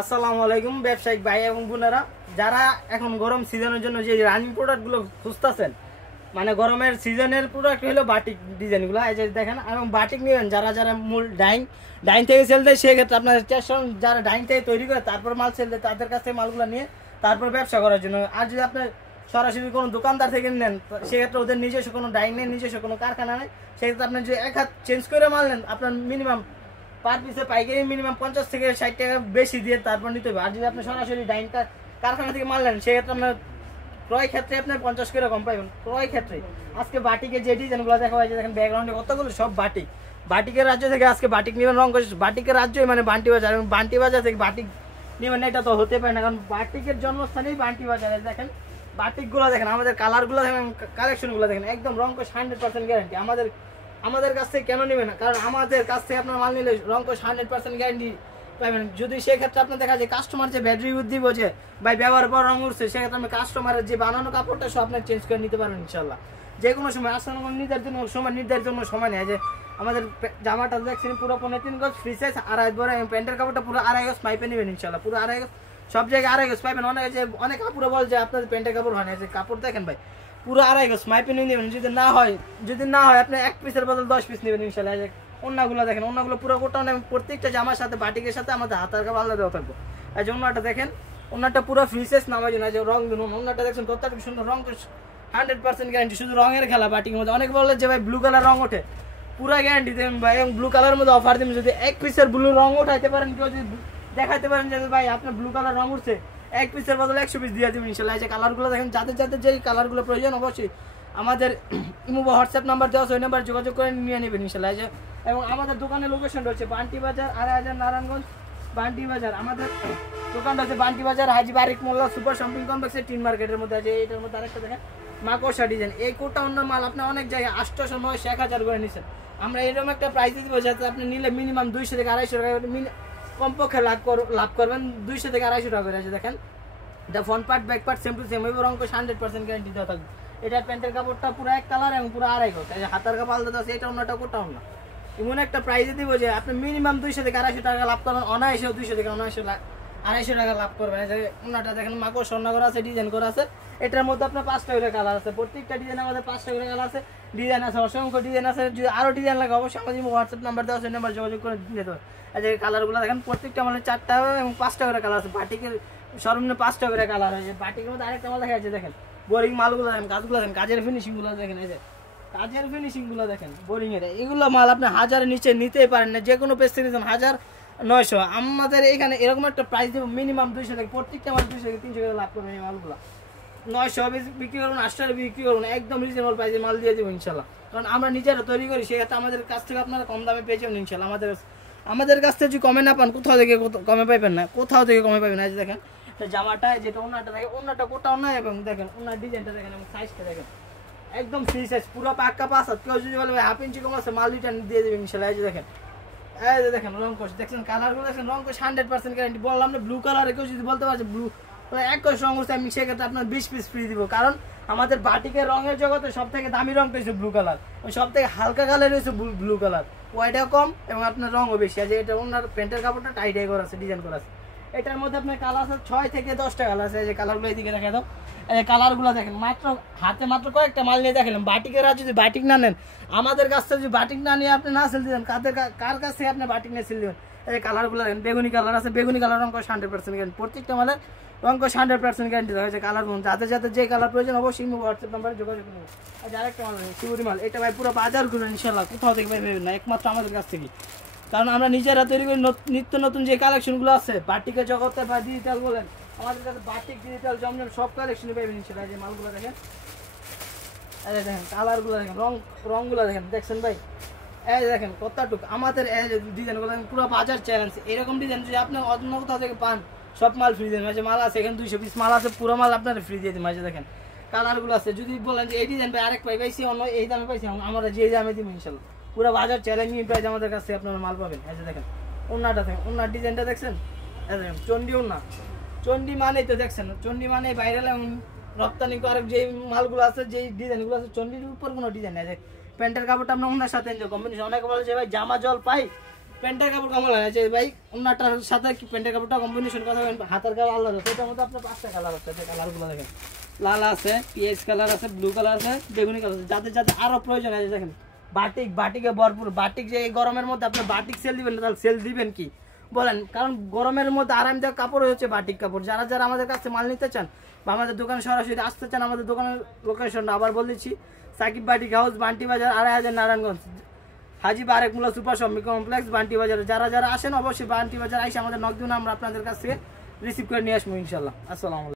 আসসালামু আলাইকুম ব্যবসায়িক ভাই এবং বোনেরা, যারা এখন গরম সিজনের জন্য যে রানিং প্রোডাক্টগুলো খুঁজতেছেন, মানে গরমের সিজনের প্রোডাক্ট হলো বাটিক ডিজাইনগুলো, এই যে দেখেন। এবং বাটিক নেবেন যারা যারা মূল ডাইং থেকে সেল দেয়, সেক্ষেত্রে আপনার চেষ্টা যারা ডাইং থেকে তৈরি করে তারপর মাল সেল দেয়, তাদের কাছ থেকে মালগুলো নিয়ে তারপর ব্যবসা করার জন্য। আর যদি আপনার সরাসরি কোনো দোকানদার থেকে নেন, সেক্ষেত্রে ওদের নিজস্ব কোনো ডাইং নেই, নিজস্ব কোনো কারখানা নেই, সেক্ষেত্রে আপনি যদি এক হাত চেঞ্জ করে মাল নেন, আপনার মিনিমাম পার পিসে পাইকারি মিনিমাম 50 থেকে 60 টাকা বেশি দিয়ে তারপর নিতে হবে। আর যদি আপনি সরাসরি ডাইনটা কারখানা থেকে মাল নেন, সেক্ষেত্রে আপনার ক্রয় ক্ষেত্রে আপনার 50 করে কম পাইবেন ক্রয় ক্ষেত্রে। আজকে বাটিকে যে ডিজাইনগুলো দেখা হয়, দেখেন ব্যাকগ্রাউন্ডে কতগুলো সব বাটিকের রাজ্য থেকে আজকে বাটিক নেবেন রং করে। বাটিকের রাজ্যই মানে বান্টি বাজার, এবং বান্টি বাজার থেকে বাটিক নেবেন এটা তো হতে পারে না, কারণ বাটিকের জন্মস্থানেই বান্টি বাজারে। দেখেন বাটিকগুলো দেখেন, আমাদের কালারগুলো দেখেন, কালেকশনগুলো দেখেন, একদম রং করে 100% গ্যারান্টি। আমাদের কাছ থেকে কেন নেবেন? কারণ আমাদের কাছ থেকে আপনার মাল নিলে রংকশ 100% গ্যারান্টি পাবেন। যদি সেক্ষেত্রে আপনার দেখা যায় কাস্টমার যে ব্যাটারি বুদ্ধি বোঝে ভাই ব্যবহার পর রং উঠছে, সেক্ষেত্রে আপনি কাস্টমারের যে বানানো কাপড়টা সব আপনার চেঞ্জ করে নিতে পারবেন ইনশাল্লাহ। যে কোনো সময় আসলে নির্ধারিত সময় নেই। যে আমাদের জামাটা দেখছেন পুরো 3.5 গজ ফ্রি সাইজ, আড়াই বড়, এবং প্যান্টের কাপড়টা পুরো 2.5 গজ পাইপে নেবেন ইনশাল্লাহ। পুরো 2.5 গজ, সব জায়গায় 2.5 গজ পাইবেন। অনেক কাপড়ে বল যে আপনাদের প্যান্টের কাপড় হয় না, যে কাপড় দেখেন ভাই পুরো 2.5 গজ মাইপে নিয়ে নেবেন। যদি না হয় আপনি 1 পিসের বদল 10 পিস নেবেন ইনশাল্লাহ। ওন্নাগুলো দেখেন, ওন্নাগুলো পুরো কোটা নেবেন। প্রত্যেকটা জামার সাথে বাটিকের সাথে আমাদের হাতার কাপড় আলাদা দেওয়া থাকবে। এই যে ওন্নাটা দেখেন, ওন্নাটা পুরো ফ্রি সাইজ নামাই না, যে রং দিন ওন্নাটা দেখছেন কতটা সুন্দর, রং 100% গ্যারান্টি। শুধু রঙের খেলা বাটিকের মধ্যে। অনেকে বলে যে ভাই ব্লু কালার রং ওঠে, পুরো গ্যারান্টি দেবেন ভাই। এবং ব্লু কালারের মধ্যে অফার দেবেন, যদি 1 পিসের ব্লু রং উঠাইতে পারেন, কেউ যদি দেখাইতে পারেন যে ভাই আপনার ব্লু কালার রং উঠছে, 1 পিসের বদলে 100 পিস দিয়ে দেবেন ইনশাল্লাহ। এই যে কালারগুলো দেখেন, যাদের যেই কালারগুলো প্রয়োজন অবশ্যই আমাদের ইমো বা হোয়াটসঅ্যাপ নাম্বার দেওয়া আছে, ওই নাম্বার যোগাযোগ করে নিয়ে নেবেন ইনশাল্লাহ। এবং আমাদের দোকানের লোকেশন রয়েছে বান্টি বাজার, 2.5 নারায়ণগঞ্জ বান্টি বাজার। আমাদের দোকানটা হচ্ছে বান্টি বাজার হাজি বারিক মোল্লা সুপার শপিং কমপ্লেক্সের টিন মার্কেটের মধ্যে আছে। এটার মধ্যে আরেকটা দেখেন মাকড়সা ডিজাইন, এই কোটা অন্য মাল আপনি অনেক জায়গায় 800, 900, 1000 করে নিচ্ছেন। আমরা এরকম একটা প্রাইস দিব যাতে আপনি নিলে মিনিমাম 200 থেকে 250 টাকা কমপক্ষে লাভ করবেন, 200 থেকে 250 টাকা করে আছে। দেখেন এটা front part back part same to same, এবং রং 100% গ্যারান্টি দেওয়া থাকবে। এটার প্যান্টের কাপড়টা পুরো এক কালার এবং পুরো 2.5 গজ, হাতার কাপড় আলাদা আছে। এটা অন্যটা কোটা অন্য এমন একটা প্রাইসে দিব যে আপনি মিনিমাম 200 থেকে 250 টাকা লাভ করবেন, অনায়াসেও 200 থেকে 250 টাকা লাভ করবেন। ওনাটা দেখেন মাকড় স্বর্ণ করা আছে, ডিজাইন করা আছে। এটার মধ্যে আপনার 5টা করে কালার আছে, প্রত্যেকটা ডিজাইন আমাদের 5টা করে কালার আছে, ডিজাইন আছে, অসংখ্য ডিজাইন আছে। যদি আরো ডিজাইন লাগে অবশ্যই আমাদের হোয়াটসঅ্যাপ নাম্বার দেওয়া আছে, নাম্বার যোগাযোগ করে নিতে হবে। যে কালারগুলো দেখেন, প্রত্যেকটা আমাদের 4টা এবং 5টা করে কালার আছে। বাটিকের সর্বনিম্ন 5টা করে কালার আছে। বাটিকের মধ্যে আরেকটা মাল দেখা যাচ্ছে, দেখেন বোরিং মালগুলো দেখেন, কাজগুলো দেখেন, কাজের ফিনিশিং গুলো দেখেন, এই যে কাজের ফিনিশিং গুলো দেখেন বোরিং এর। এগুলো মাল আপনি 1000-এর নিচে নিতেই পারেন না, যে কোনো পেজ থেকে 1900। আমাদের এখানে এরকম একটা প্রাইস দেবো মিনিমাম 200 থেকে, প্রত্যেকটা মাল 200 থেকে 300 টাকা লাভ করবেন। এই মালগুলো 900 বিক্রি করুন, 800 বিক্রি করুন, একদম রিজনেবল প্রাইসে মাল দিয়ে দেবো ইনশাল্লাহ। কারণ আমরা নিজেরা তৈরি করি, সেক্ষেত্রে আমাদের কাছ থেকে আপনারা কম দামে পেয়ে যাবেন ইনশাল্লাহ। আমাদের কাছ থেকে যদি কমে না পান, কোথাও থেকে কমে পাইবেন না, কোথাও থেকে কমে পাবেন না। দেখেন জামাটা, যেটা ওনাটা দেখেন, ওনাটা কোটাও না, এবং দেখেন ওনার ডিজাইনটা দেখেন, এবং সাইজটা দেখেন, একদম ফ্রি সাইজ, পুরো পাক্কা 5 হাত। কেউ যদি বলে হাফ ইঞ্চি কম আছে, মাল রিটার্ন দিয়ে দেবেন ইনশাল্লাহ। এই যে দেখেন, এই যে দেখেন রং কোশ দেখছেন, কালারগুলো দেখেন, রং কোশ 100% গ্যারান্টি। বললাম না ব্লু কালার, কেউ যদি বলতে পারছে ব্লু 1 কোশ রং হচ্ছে, আমি সেক্ষেত্রে আপনার 20 পিস ফ্রি দিব। কারণ আমাদের বাটিকের রঙের জগতে সব থেকে দামি রংটা হচ্ছে ব্লু কালার, সব থেকে হালকা কালার হচ্ছে ব্লু কালার, ওয়াইটাও কম এবং আপনার রঙও বেশি আছে। এটা ওনার প্যান্টের কাপড়টা টাইটাই করা আছে, ডিজাইন করা আছে। এটার মধ্যে আপনার কালার আছে 6 থেকে 10টা কালার আছে। এই যে কালারগুলো এইদিকে দেখা দাও, এই কালারগুলো দেখেন, হাতে মাত্র কয়েকটা মাল নিয়ে দেখালাম। বাটিকের আর যদি বাটিক না নেন, আমাদের কাছ থেকে যদি বাটিক না নিয়ে আপনি না সেল দিবেন, কার কাছ থেকে আপনি বাটিক নিয়ে সেল দিবেন? এই কালারগুলো দেখেন, বেগুনি কালার আছে, বেগুনি কালার রঙ 100% গ্যারান্টি। প্রত্যেকটা মালের রঙ 100% গ্যারান্টি দেওয়া হয়েছে। কালার যাতে যে কালার প্রয়োজন অবশ্যই হোয়াটসঅ্যাপ নাম্বারে যোগাযোগ করুন। আর আরেকটা মাল শিবুরি মাল, এটা ভাই পুরো বাজার ঘুরে ইনশাল্লাহ, কোথাও থেকে পাইবেন না, একমাত্র আমাদের কাছ থেকে। কারণ আমরা নিজেরা তৈরি করি নিত্য নতুন যে কালেকশনগুলো আছে বাটিকের জগতে বা ডিজিটাল বলেন, আমাদের কাছে বাটিক, ডিজিটাল, জমজম সব কালেকশনই পাইবেন ইনশাল্লাহ। যে মালগুলো দেখেন, এই দেখেন কালারগুলো দেখেন, রংগুলো দেখেন, দেখছেন ভাই, এই দেখেন কতটুক আমাদের ডিজাইনগুলো পুরো বাজার চ্যালেঞ্জ। এরকম ডিজাইন যদি আপনি অন্য কোথাও থেকে পান, সব মাল ফ্রি দেন। মাল আছে এখানে 200 পিস মাল আছে, পুরো মাল আপনার ফ্রি দিয়ে দিন। দেখেন কালারগুলো আছে, যদি বলেন যে এই ডিজাইন ভাই আরেক পাইছি অন্য এই দামে পাইছি, আমরা যে দামে দিব ইনশাল্লাহ। পুরো বাজার চ্যালেঞ্জিং প্রাইস আমাদের কাছে আপনারা মাল পাবেন। এই যে দেখেন ওন্নাটা দেখেন, ওন্নার ডিজাইনটা দেখছেন, এই দেখেন চন্ডি ওন্না, চন্ডি মানেই তো দেখছেন, চন্ডি মানে ভাইরাল এবং রপ্তানি করে যে মালগুলো আছে, যেই ডিজাইনগুলো আছে, চন্ডির উপর কোনো ডিজাইন আছে। প্যান্টের কাপড়টা আমরা ওনার সাথে এনজয় কম্বিনেশন। অনেকে বলে যে ভাই জামা জল পাই, প্যান্টের কাপড় কেমন লাগে ভাই, অন্যটার সাথে কি প্যান্টের কাপড়টা কম্বিনেশন কথা বলেন, হাতের কাপড় আলাদা, সেটার মধ্যে আপনার 5টা কালার আছে। কালারগুলো দেখেন, লাল আছে, পিএস কালার আছে, ব্লু কালার আছে, বেগুনি কালার আছে, যাতে যাতে আরো প্রয়োজন আছে। দেখেন বাটিকে ভরপুর, বাটিক যে এই গরমের মধ্যে আপনার বাটিক সেল দিবেন না, তাহলে সেল দিবেন কি বলেন? কারণ গরমের মধ্যে আরামদায়ক কাপড় হচ্ছে বাটিক কাপড়। যারা যারা আমাদের কাছে মাল নিতে চান বা আমাদের দোকানে সরাসরি আসতে চান, আমাদের দোকানের লোকেশনটা আবার বলেছি, সাকিব বাটিক হাউস, বান্টি বাজার, 2500 নারায়ণগঞ্জ, হাজি বারেক মুলা সুপার শপিং কমপ্লেক্স, বান্টি বাজারে। যারা যারা আসেন অবশ্যই বান্টি বাজার আইসে আমাদের নক দিন, আমরা আপনাদের কাছ থেকে রিসিভ করে নিয়ে আসবো ইনশাল্লাহ। আসসালামু আলাইকুম।